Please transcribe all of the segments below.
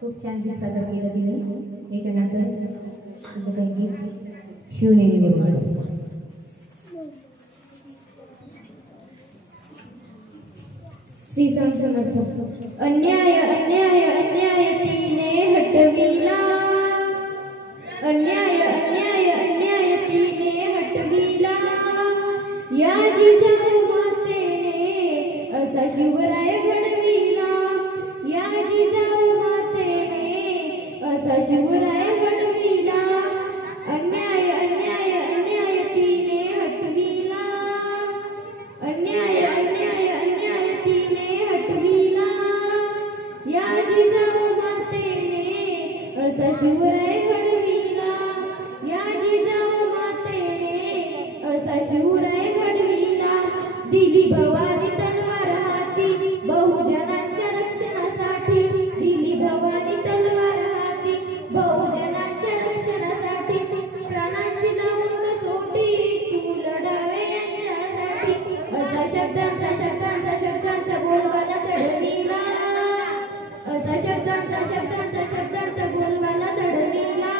खूप छान गीत सादर केलं तिने। याच्यानंतर तुझं काही गीत शिवनेरी बरोबर श्री स्वामी समर्थ। अन्याय अन्याय अन्याय तिने हटविला, अन्याय अन्याय अन्याय तिने हटविला, या जिजाऊ मातेने असा शिवराय घडविला, या जिजाऊ मातेने असा शिवराय घडविला। अन्याय अन्याय अन्याय तिने हटविला, अन्याय अन्याय अन्याय तिने हटविला, या जिजाऊ मातेने असा शिवराय घडविला, या जिजाऊ मातेने असा शिवराय घडविला। दिली भवानी तलवार हाती बहुजनांच्या रक्षणासाठी, दिली भवानी तलवार हाती बहुजनांच्या रक्षणासाठी, प्राणांची लावून कसोटी तू लढावे यांच्यासाठी, असा शब्दांचा शब्दांचा शब्दांचा बोलबाला चढविला, असा शब्दांचा शब्दांचा शब्दांचा बोलबाला चढविला।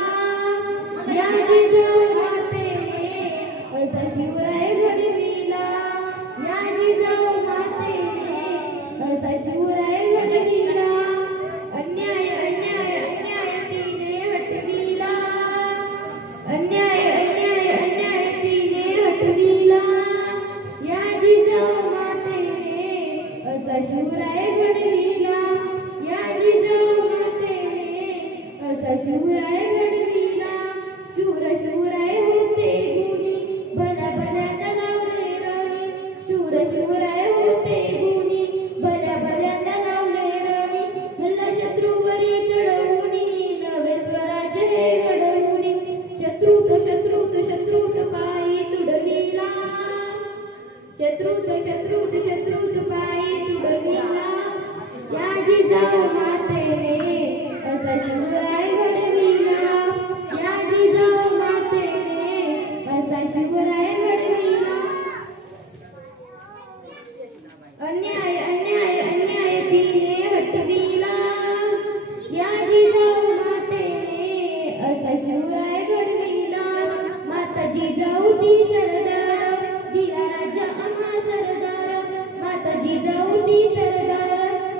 या जिजाऊ मातेने असा शिवराय घडविला, या जिजाऊ मातेने असा शिवराय घडविला। अन्याय अन्याय अन्याय तिने हटविला, अन्याय अन्याय अन्याय तिने हटविला, या जिजाऊ मातेने असा शिवराय घडविला, या जिजाऊ मातेने असा शिवराय घडविला। शूर शिवराय होते गुणी भल्या भल्यांना लावले राणी, शूर शिवराय होते गुणी भल्या भल्यांना लावले राणी, हल्ला शत्रूवरी चढवुनी नवे स्वराज्य हे घडवुनी, शत्रुत शत्रुत शत्रुत पायी तुडविला, शत्रुत शत्रुत शत्रुत पायी तुडविला। या जिजाऊ मातेने असा शिवराय घडविला, या जिजाऊ मातेने असा शिवराय घडविला। अन्याय अन्याय अन्याय तिने हटविला, या जिजाऊ मातेने असा शिवराय घडविला। माता जिजाऊ ती सरदार, दिला राजा आम्हा सरदार, माता जिजाऊ ती सरदार,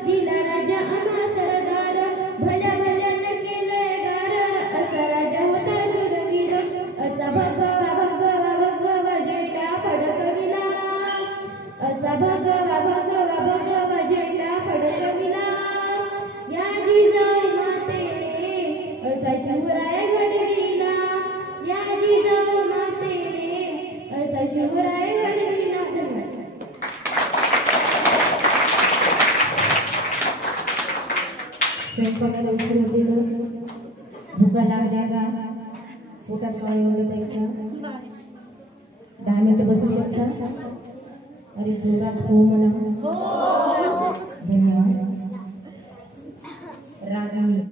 दिला राजा आम्हा सरदार, भल्या भल्यानं केलंय गार, असा राजा होता शूरवीर, असा भगवा भगवा भगवा झेंडा फडकविला, असा भगवा भगवा भगवा झेंडा फडकविला। या जिजाऊ मातेने असा शिवराय घडविला, या जिजाऊ मातेने असा शिवराय घडविला। स्वयंपाकाला उशीर होते तर भुका लागल्या का पोटात पाणी ओढत आहे का 10 मिनिटं बसू शकता? अरे जोरात हो म्हणा। धन्यवाद। रागिणी